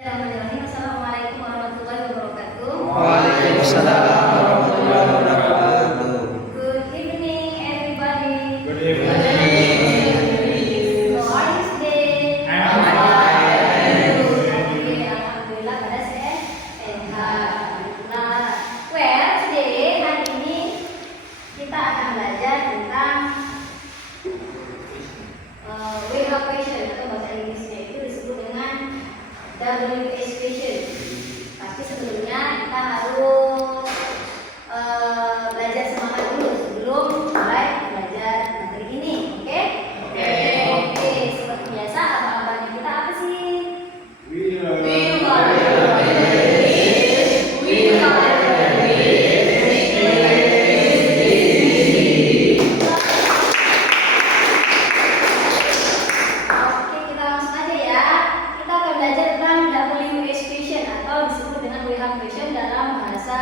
Bismillahirrahmanirrahim. Assalamualaikum warahmatullahi wabarakatuh. Waalaikumsalam warahmatullahi wabarakatuh. Good evening, everybody. Good evening. How are you today? I'm fine. Oke, alhamdulillah pada sehat. Nah, today hari ini kita akan belajar tentang way of question atau bahasa Inggrisnya itu disebut dengan WH question. Tapi sebelumnya kita harus belajar semangat dulu sebelum mulai belajar materi ini, oke? Oke, seperti biasa abang-abangnya kita apa sih? Oke, kita langsung aja ya. Kita akan belajar tentang WH question atau disebut dengan WH question dalam bahasa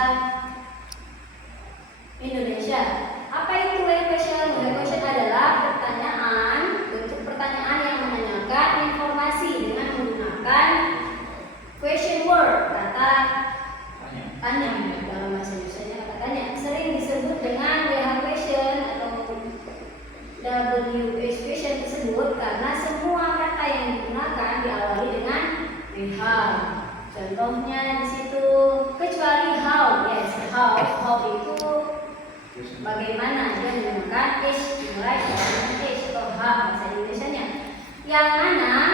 Indonesia. Apa itu WH question? WH question adalah pertanyaan, bentuk pertanyaan yang menanyakan informasi dengan menggunakan question word, kata tanya. Dalam bahasa Indonesia kata tanya sering disebut dengan WH question atau WH question tersebut karena semua kata yang digunakan diawali dengan WH. Contohnya di situ kecuali how, yes, how itu bagaimana, dia menggunakan is, dimulai dengan is atau h bahasa Indonesianya, yang mana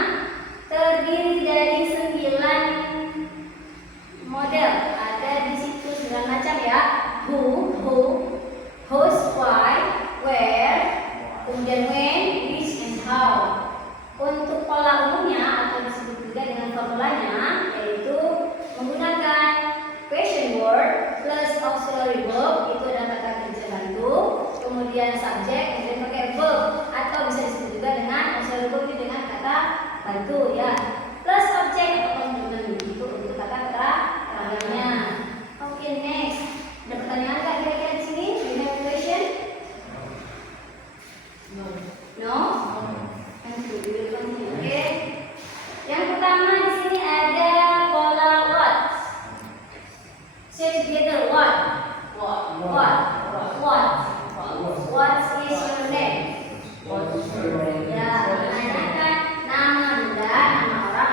terdiri dari 9 model. Ada di situ 9 macam ya. Who, whose, why, where, kemudian when, which, and how. Untuk pola umumnya atau disebut juga dengan formulanya yaitu menggunakan question word plus auxiliary verb, itu adalah kata kerja bantu, kemudian subjek, kemudian pakai verb atau bisa disebut juga dengan auxiliary verb dengan kata bantu ya, plus objek atau komplement itu untuk kata terakhirnya. Oke, next. Ada pertanyaan nggak kira-kira di sini? Do you have a question? No? Oke. Yang pertama di sini ada pola what. Say together what. What is your name? Ya, menanyakan nama benda, nama orang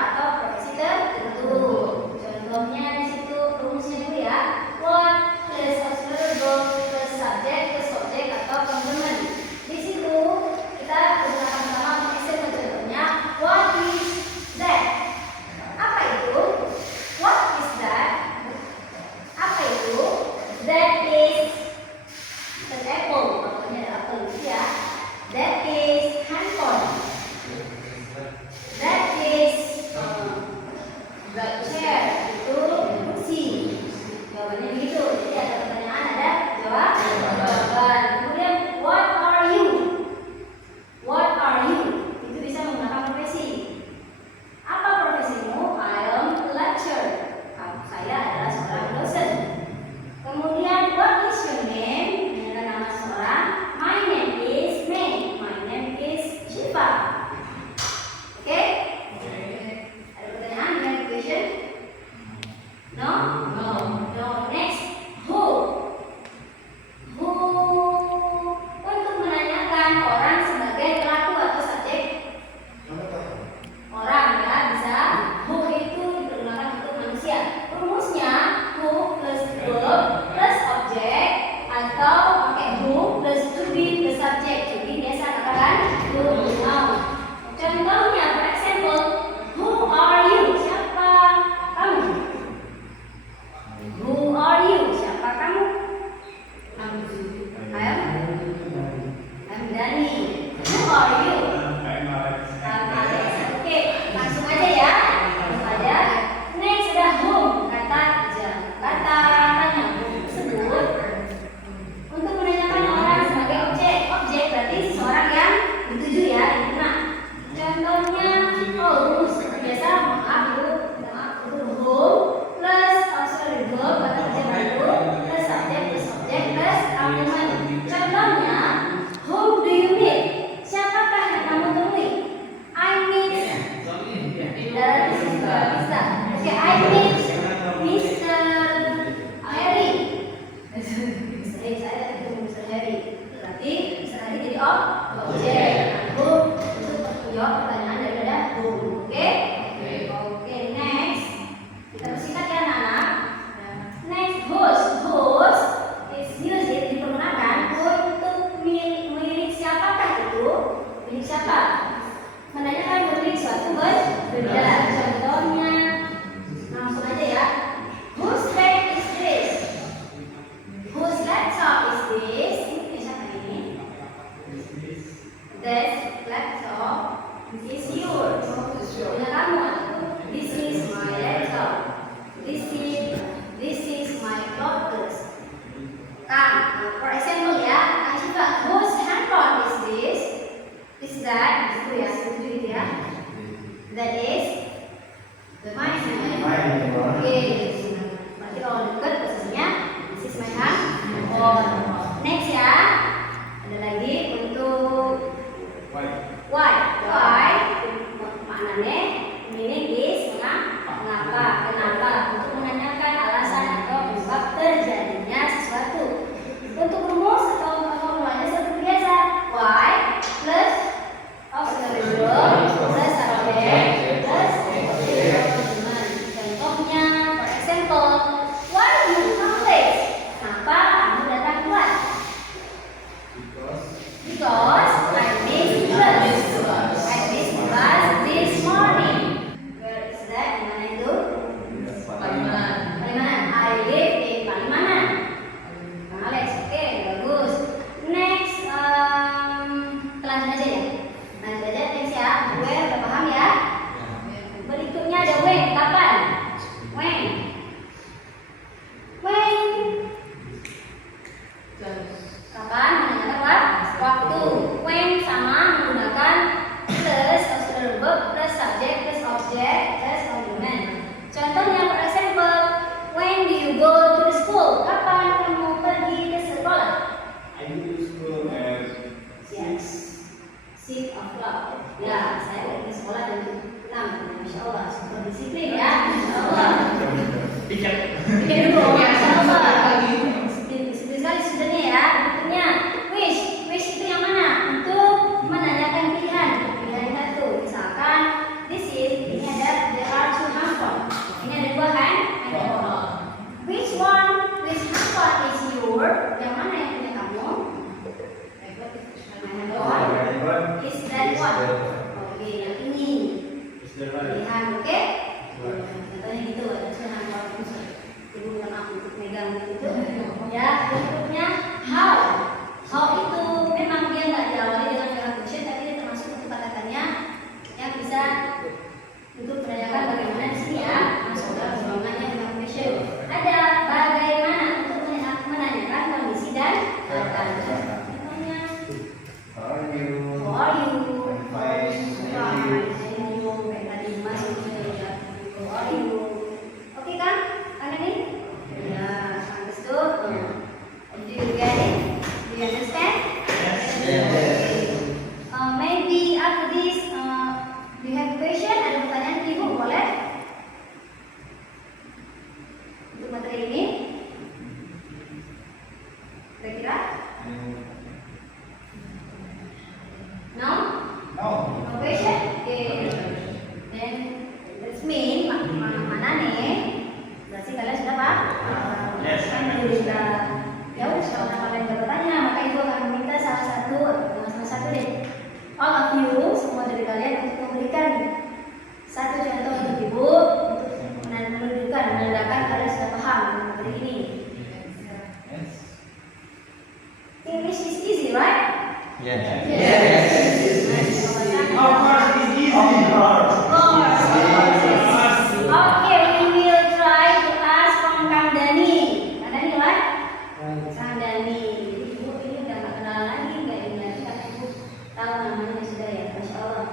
menanyakan memberi suatu benda. Contohnya, langsung aja ya. Whose bag is this? Whose laptop is this? Ini siapa ini? This laptop is yours. Punya kamu atau this is my laptop. This is my clothes. For example ya, juga whose handphone is this? Is that? Itu ya, setuju ya. That is mine. Oke. Berarti kalau dekat posisinya this is my handphone. Next ya. Ada lagi untuk why. Maknanya meaning is kenapa. Untuk menanyakan alasan atau penyebab terjadinya sesuatu. Untuk rumus atau formulanya seperti biasa. Why plus auxiliary verb plus subject plus argument. Contohnya, for example, why you come late? Kenapa kamu datang telat? Because I missed bus. I missed bus this morning. Where is that? Di mana itu? Palimanan. I live in Palimanan. Bang Alex, oke, bagus. Next, lanjut aja ya. Next ya. Where, udah paham ya? Berikutnya ada when, kapan? When. Kapan? Menanyakan waktu. When sama menggunakan plus auxiliary verb plus subject plus object plus argument. Contohnya, for example, when do you go to the school? Kapan kamu pergi ke sekolah? Yes. 6 o'clock. Ya, saya pergi ke sekolah jam 6. Masya Allah, super disiplin ya. Masya Allah. Pikir dulu, Masya Allah. Disiplin sekali sebenarnya ya. Berikutnya, wish itu yang mana? Untuk menanyakan pilihan. Pilihan satu. Misalkan, ini ada there are 2 handphone. Ini ada 2 handphone. Which handphone is your? Yang mana yang punya kamu? Handphone is that one. Oke, yang ini. Pilihan, oke? Contohnya gitu, ada handphone. Ibu minta maaf untuk megang gitu. Ya, berikutnya how. How itu memang dia nggak diawali dengan verb question, tapi dia termasuk untuk kata-katanya yang bisa untuk menanyakan bagaimana di sini ya. Masuk dalam golongannya verb question. Ada bagaimana untuk menanyakan kondisi dan keadaan. Contohnya, how are you? Oke kan? Kan ini? Ya, habis itu. Do you get it? Do you understand? Maybe after this, do you have question? Ada pertanyaan ibu boleh? Untuk materi ini? Kira-kira? No? No question? Okay. Then let's mean mana nih? Berarti kalian sudah pak? Yes. Alhamdulillah. Ya udah, kalau kalian bertanya, maka ibu akan meminta salah satu deh. All of you, semua dari kalian untuk memberikan satu contoh untuk ibu untuk menandakan kalian sudah paham materi ini. English is easy, right? Of course, it's easy. Okay, we will try to ask from Kang Dani. Kang Dani, what? Kang Dani. Ibu ini udah gak kenal lagi, gak ini lagi, karena ibu tahu namanya sudah ya, Masya Allah.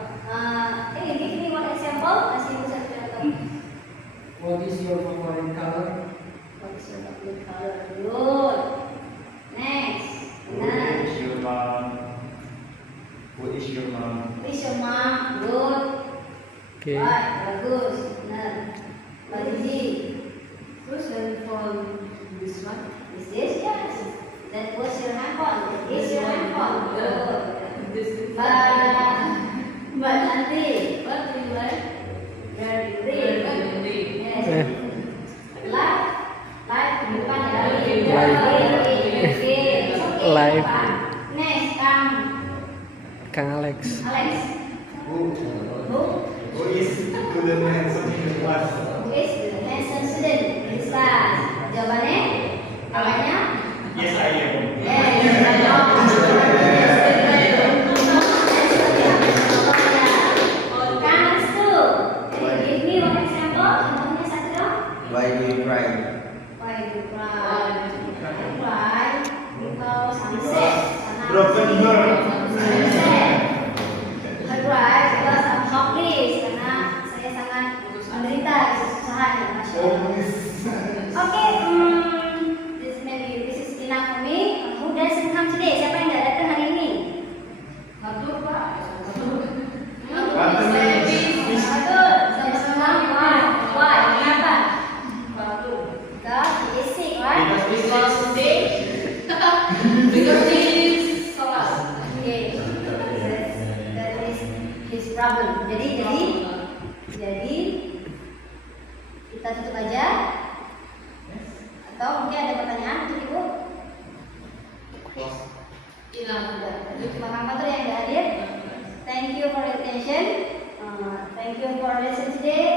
Give me one example. Kasih ibu satu contoh. What is your favorite color? What is your favorite color? Good. Next. Nah. Who is your mom? Who is your mom? Good. Okay. Right, bagus. Benar. Mbak Zizi. Who's your phone? This one? Is this? Yes. That was your handphone. Is your handphone? Good. Mbak Nanti. What do you like? Very good. Yes. Live di depan ya. Live. Next, Kang Alex. Alex. Who is student handsome in the class? Who is the handsome student in this class? Jawabannya? Jawabannya? Yes, I am. Yes, I know. Counts two. Give me one example. Contohnya satu dong. Why do you cry? Why do you cry? I cry because I'm sad. Broken heart. Sunset. I cry because I'm hopeless. Karena saya sangat menderita kesusahan dan masalah. Okay, this is enough for me. Who doesn't come today? Siapa yang tidak datang hari ini? Satu, Pak. Sama-sama. Why? Kenapa? Because he is sick, right? Okay. That is his problem. Jadi kita tutup aja. Atau mungkin ada pertanyaan untuk Ibu? Sudah. Terima kasih yang hadir. Thank you for your attention. Thank you for listening today.